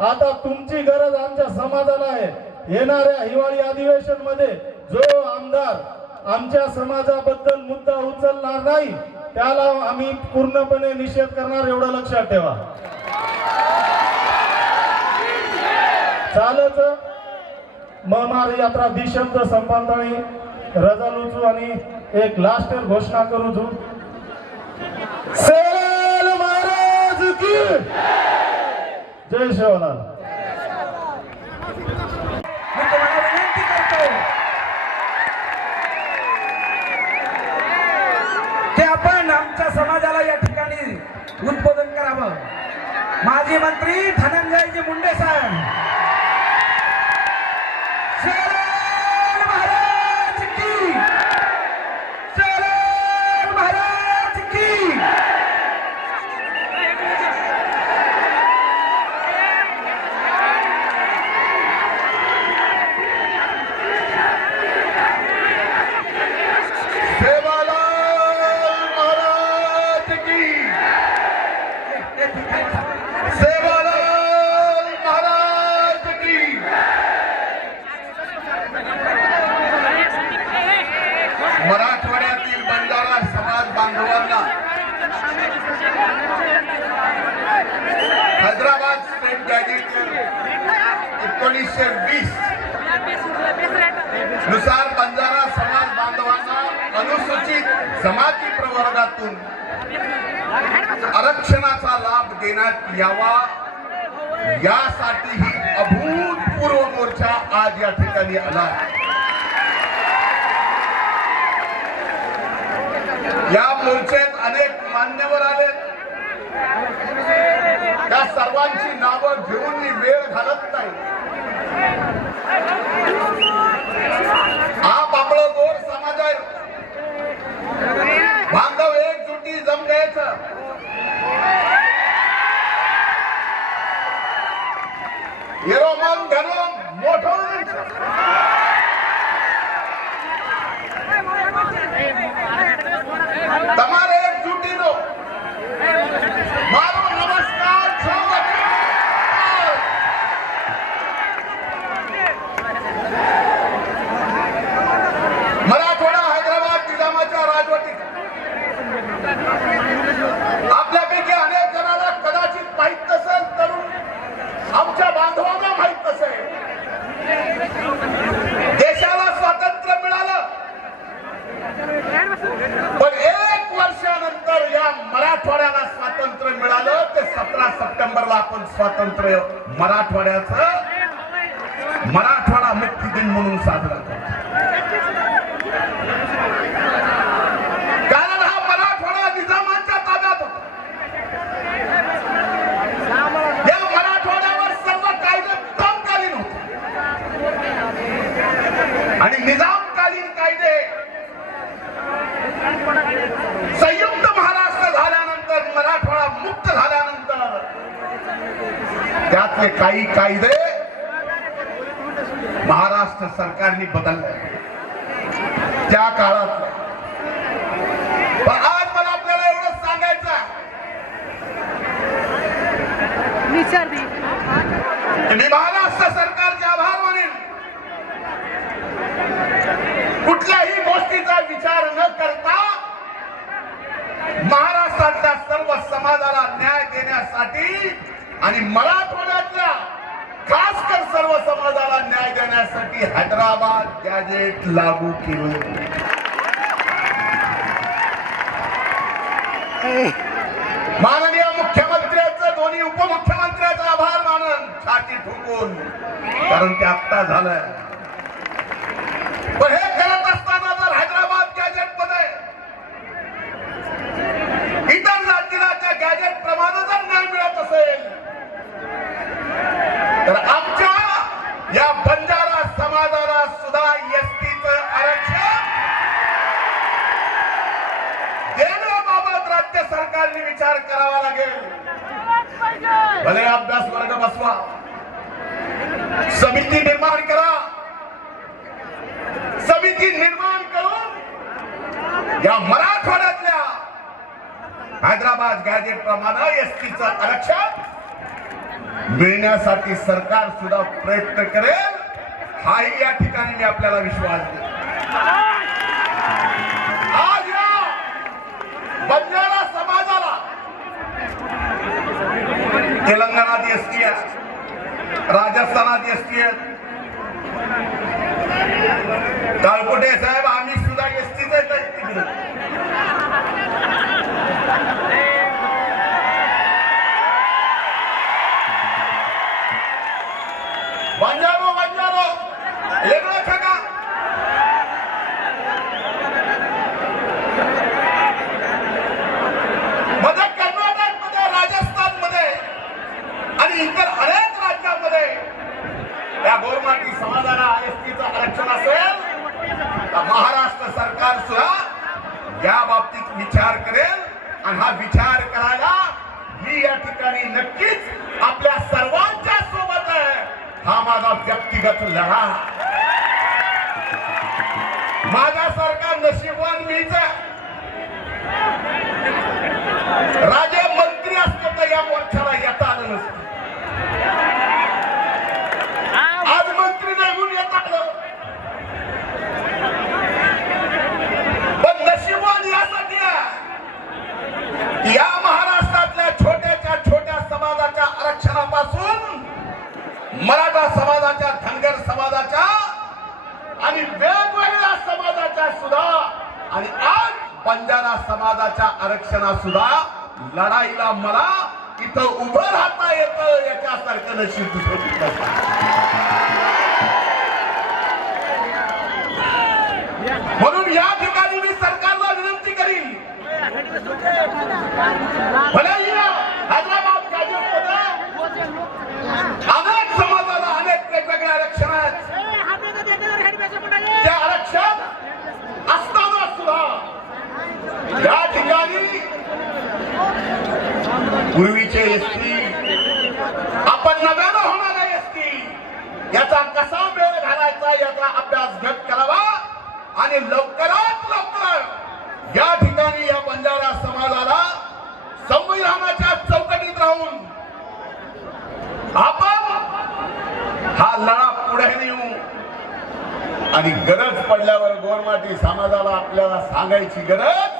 आता तुमची गरज आमच्या समाजाला आहे येणाऱ्या हिवाळी अधिवेशन मध्ये जो आमदार आमच्या समाजाबद्दल मुद्दा उचलणार नाही त्याला आम्ही पूर्णपणे निषेध करणार एवढं लक्षात ठेवा चालच मग मारी यात्रा दिशब्द संपादणी रजा लुचू आणि एक लास्ट घोषणा करू जू सेल महाराज की जय शिवलाल मी तुम्हाला विनंती करतो की आपण आमच्या समाजाला या ठिकाणी उद्बोधन करावं माजी मंत्री धनंजयजी मुंडे साहेब मराठवाड्यातील बंजारा समाज बांधवांना हैदराबाद स्टेट गॅजेट 1920 नुसार बंजारा समाज बांधवांना अनुसूचित जमाती प्रवर्गातून आरक्षणाचा लाभ देण्यात यावा यासाठी ही अभूतपूर्व मोर्चा आज या ठिकाणी आला या मोर्चात अनेक मान्यवर आले त्या सर्वांची नावं घेऊन मी वेळ घालत नाही आप आपलं गोर समाज आहे बांधव एकजुटी जम द्यायचं येरो मन घालून मोठं તમારે એક જૂટીનો મારો નમસ્કાર છો मराठवाडा हैदराबाद निजामाच्या राजवटीत आपल्यापैकी अनेक जणांना कदाचित माहित नसेल तरुण आमच्या बांधवांना माहित नसेल देशाला स्वातंत्र्य मिळालं पण एक वर्षानंतर या मराठवाड्याला स्वातंत्र्य मिळालं ते 17 सप्टेंबरला आपण स्वातंत्र्य मराठवाड्याचं मराठवाडा मुक्ती दिन म्हणून साजरा करतो कारण हा मराठवाडा निजामांच्या ताब्यात होता या मराठवाड्यावर सर्व कायदे तत्कालीन होते आणि निजामकालीन कायदे संयुक्त महाराष्ट्र झाल्यानंतर मराठवाडा मुक्त झाल्यानंतर त्यातले काही कायदे महाराष्ट्र सरकारने बदलले त्या काळात पण आज मला आपल्या विचारली मी महाराष्ट्र सरकारचे आभार मानेन. कुठल्याही गोष्टीचा विचार न करता महाराष्ट्रातल्या सर्व समाजाला न्याय देण्यासाठी आणि मराठवाड्यातल्या खास कर सर्व समाजाला न्याय देण्यासाठी हैदराबाद गॅजेट लागू केलं. माननीय मुख्यमंत्र्यांचं दोन्ही उपमुख्यमंत्र्यांचा आभार मानन छाती ठोकून, कारण ते आत्ता झालंय. पण हे करत असताना जर हैदराबाद गॅजेट मध्ये इतर राज्याच्या गॅजेट प्रमाणे जर न्याय मिळत असेल तर आमच्या या बंजारा समाजाला सुद्धा एसटीचं आरक्षण देण्याबाबत राज्य सरकारने विचार करावा लागेल. भले अभ्यास वर्ग बसवा, समिती निर्माण करा, समिती निर्माण करून या मराठवाड्यातल्या हैदराबाद गॅजेट प्रमाणे एसटीचं आरक्षण मिळण्यासाठी सरकार सुद्धा प्रयत्न करेल, हाही या ठिकाणी मी आपल्याला विश्वास देतो. आज या बंजारा समाजाला तेलंगणात एसटी आहे, राजस्थानात एसटी आहे. काळकोटे साहेब आम्ही सुद्धा एसटीच तिकडे. बंजारो वेगळं का? मध्ये कर्नाटक मध्ये, राजस्थान मध्ये आणि इतर अनेक राज्यांमध्ये त्या गोरमाटी समाजाला एसटीचं आरक्षण असेल तर महाराष्ट्र सरकार सुद्धा या बाबतीत विचार करेल. आणि हा विचार करायला मी या ठिकाणी नक्कीच आपल्या सर्वांच्या सोबत आहे. हा माझा व्यक्तिगत लढा. माझ्यासारखा नशीबवान मीच आहे. राजे मंत्री असतो तर या मोर्चाला येता आलं नसतं. आज मंत्री नाही म्हणून येत आलं. पण नशीबवान यासाठी आहे या महाराष्ट्रातल्या छोट्याच्या छोट्या समाजाच्या आरक्षणापासून मराठा समाजाच्या, धनगर समाजाच्या आणि वेगवेगळ्या समाजाच्या सुद्धा आणि आज बंजारा समाजाच्या आरक्षणा सुद्धा लढाईला मला इथं उभं राहता येतं याच्यासारखं नशीब दुसरं. म्हणून या ठिकाणी मी सरकारला विनंती करीन, भलेही हैदराबाद गॅजेटमध्ये अनेक समाजाला अनेक वेगवेगळे आरक्षण आहेत. त्या आरक्षण असताना सुद्धा या ठिकाणी पूर्वीचे एसटी आपण नव्यानं होणारा एसटी याचा कसा मेळ घालायचा याचा अभ्यास गट करावा आणि लवकरात लवकर या ठिकाणी या बंजारा समाजाला संविधानाच्या चौकटीत राहून आपण हा लढा पुढे नेऊ. आणि गरज पडल्यावर गोरमाटी समाजाला आपल्याला सांगायची गरज.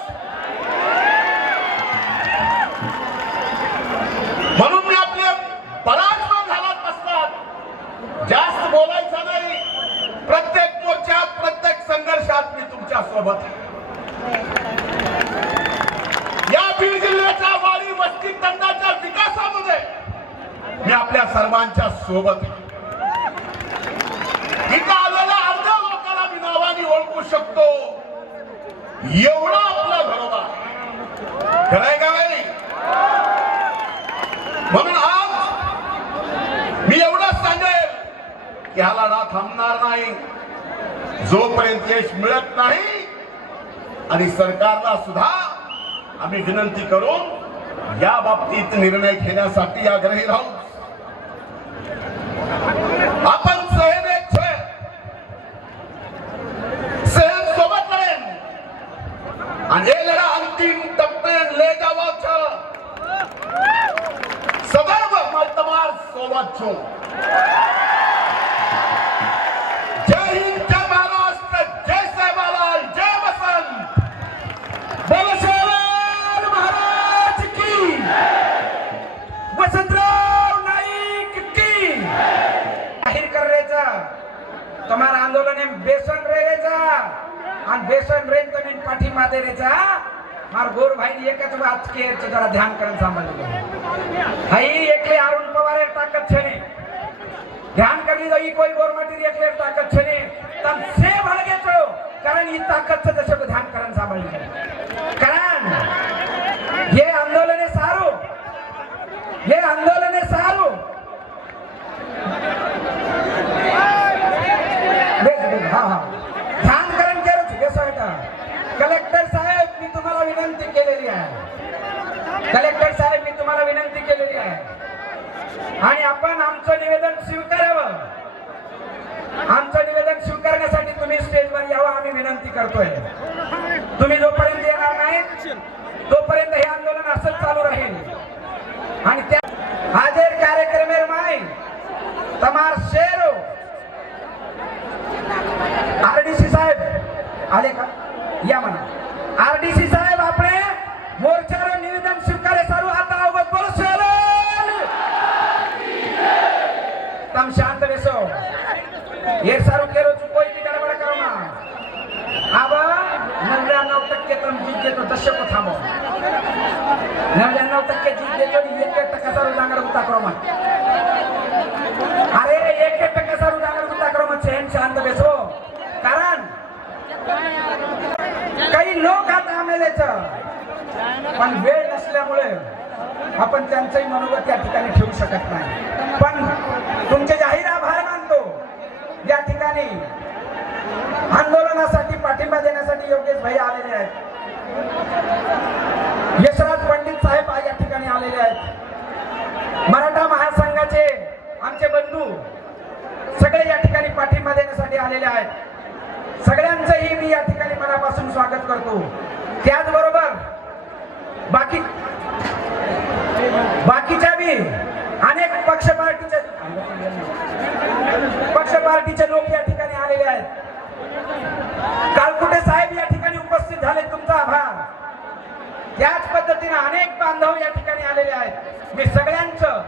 म्हणून मी आपल्या बराच वेळ घालत असतात, जास्त बोलायचं नाही. प्रत्येक मोर्चात, प्रत्येक संघर्षात मी तुमच्या सोबत आहे. या बीड जिल्ह्याच्या वाडी वस्ती तंडाच्या विकासामध्ये मी आपल्या सर्वांच्या सोबत आहे. इथं आलेल्या अर्ध्या लोकांना मी नावाने ओळखू शकतो एवढा आपला घरोबा खरंय का नाही? म्हणून आज मी एवढंच सांगेल की हा लढा थांबणार नाही जोपर्यंत यश मिळत नाही. आणि सरकारला सुद्धा आम्ही विनंती करून या बाबतीत निर्णय घेण्यासाठी आग्रही राहू. आपण सहन सोबत लढेन आणि हे लढा अंतिम टप्प्यात ले जावाचं सदैव सोबत છું जय हिंद जय महाराष्ट्र जय सेवालाल जय वसंत बोलो शिवलाल महाराज की वसंतराव नाईक की जाहीर करायचा તમારા આંદોલન એમ બેસન રહેરેचा અને બેસન રેન તમે પાઠીમાં દે રેचा માર ગોર ભાઈ એક જ વાત કે છે જરા ધ્યાન કરીને સાંભળજો હઈ એકલે અરુણ પવારે તાકાત છે ને ધ્યાન કરી લો ઈ કોઈ ગોર માટી એકલે તાકાત છે ને તમ સે ભળગે છો કારણ ઈ તાકાત છે દશક ધ્યાન કરીને સાંભળજો કારણ ये आंदोलन है सारू ये आंदोलन है सारू ध्यान करून कलेक्टर साहेब मी तुम्हाला विनंती केलेली आहे कलेक्टर साहेब मी तुम्हाला विनंती केलेली आहे आणि आपण आमचं निवेदन स्वीकारावं आमचं निवेदन स्वीकारण्यासाठी तुम्ही स्टेजवर यावं आम्ही विनंती करतोय तुम्ही जोपर्यंत येणार नाही तोपर्यंत हे आंदोलन असंच चालू राहील आणि त्या हाजर कार्यक्रमेर माय तमार शेरो आरडीसी साहेब आले का या म्हणा आरडीसी साहेब આપણે मोर्चार निवेदन स्वीकारे सारू आता अवगत बोलो शेरोल तम शांत बेसो ये सारू केरो कोई भी गडबड करो ना अब 99% तम जीत घेतो दशक थांबो 99% जीत घेतो 1% सारू डांगर गुता करो मत अरे 1% सारू डांगर गुता करो मत चैन शांत बेसो कारण काही लोक आता आमेलेचं पण वेळ नसल्यामुळे आपण त्यांचंही मनोगत या ठिकाणी ठेवू शकत नाही पण तुमचे जाहीर आभार मानतो या ठिकाणी आंदोलनासाठी पाठिंबा देण्यासाठी योगेश भाई आलेले आहेत यशराज पंडित साहेब या ठिकाणी आलेले आहेत मराठा महासंघाचे आमचे बंधू सगळे या ठिकाणी पाठिंबा देण्यासाठी आलेले आहेत सगळ्यांचंही मी या ठिकाणी मनापासून स्वागत करतो त्याचबरोबर बाकीच्या बी अनेक पक्ष पार्टीचे लोक या ठिकाणी आलेले आहेत कालकुटे साहेब या ठिकाणी उपस्थित झाले तुमचा आभार याच पद्धतीने अनेक बांधव या ठिकाणी आलेले आहेत मी सगळ्यांचं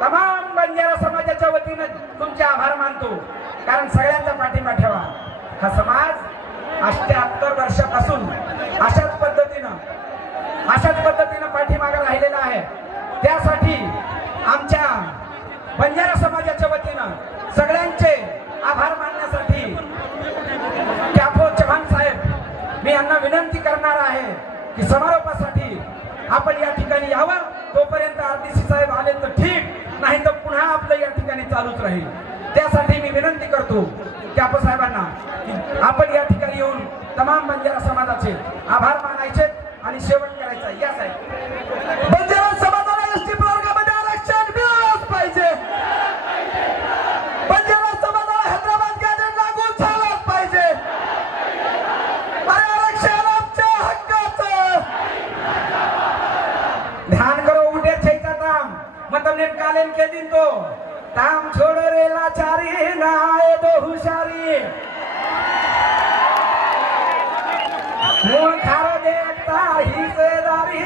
तमाम बंजारा समाजाच्या वतीने तुमचे आभार मानतो कारण सगळ्यांचा पाठिंबा ठेवा हा समाज 78 वर्षापासून अशाच पद्धतीने पाठीमागे राहिलेला आहे त्यासाठी आमच्या बंजारा समाजाच्या वतीने सगळ्यांचे आभार मानण्यासाठी कॅपो चव्हाण साहेब मी यांना विनंती करणार आहे की समारोपासाठी आपण या ठिकाणी यावं तोपर्यंत आरडीसी साहेब आले तर ठीक नाही तर पुन्हा आपलं या ठिकाणी चालूच राहील त्यासाठी मी विनंती करतो कॅपो साहेबांना की आपण या ठिकाणी येऊन तमाम बंजारा समाजाचे आभार मानायचे आणि शेवट करायचा या साहेब बंजारा समाजाला एसटी प्रवर्गामध्ये आरक्षण मिळालंच पाहिजे बंजारा समाजाला हैदराबाद गॅजेट लागू झालंच पाहिजे आरक्षण आमच्या हक्काचं ध्यान करो उठे छैता ताम मतलब ने कालेन के दिन तो ताम छोड़ रे लाचारी ना आए दो हुशारी मूल खारो देखता हिस्सेदारी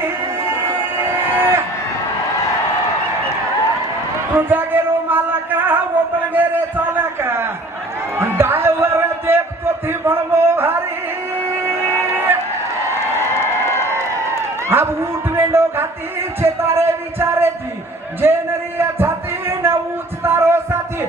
तुझा गेलो मालका वो पण गेरे चालका ड्रायव्हर देखतो थी बनवो भारी अब ऊट वेंडो घाती छेतारे विचारे थी जेनरी छाती न उचतारो साथी